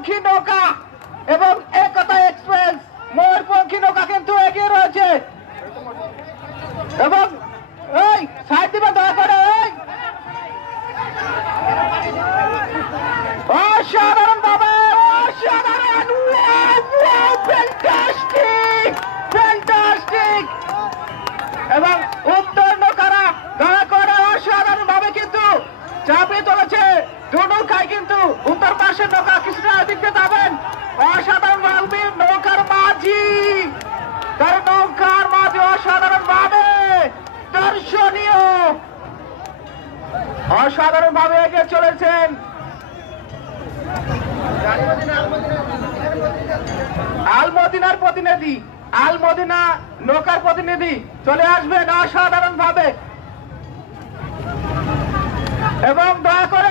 ময়ূরপঙ্খী নৌকা এবং একতা এক্সপ্রেস ময়ূরপঙ্খী নৌকা কিন্তু এগিয়ে রয়েছে এবং এই সাইড দিবে দয়া করে অসাধারণ ভাবে অসাধারণ ফ্যান্টাস্টিক ফ্যান্টাস্টিক এবং উত্তর নৌকারা দয়া করে অসাধারণ ভাবে কিন্তু চাপিয়ে চলেছে নৌকায় কিন্তু উত্তর পাশের নৌকা কিছুটা দিতে যাবেন অসাধারণ ভাবে নৌকার মাঝি তার নৌকার মাঝে অসাধারণ ভাবে দর্শনীয় অসাধারণ ভাবে এগিয়ে চলেছেন আলমদিনার প্রতিনিধি আলমদিনা নৌকার প্রতিনিধি চলে আসবেন অসাধারণ ভাবে এবং দয়া করে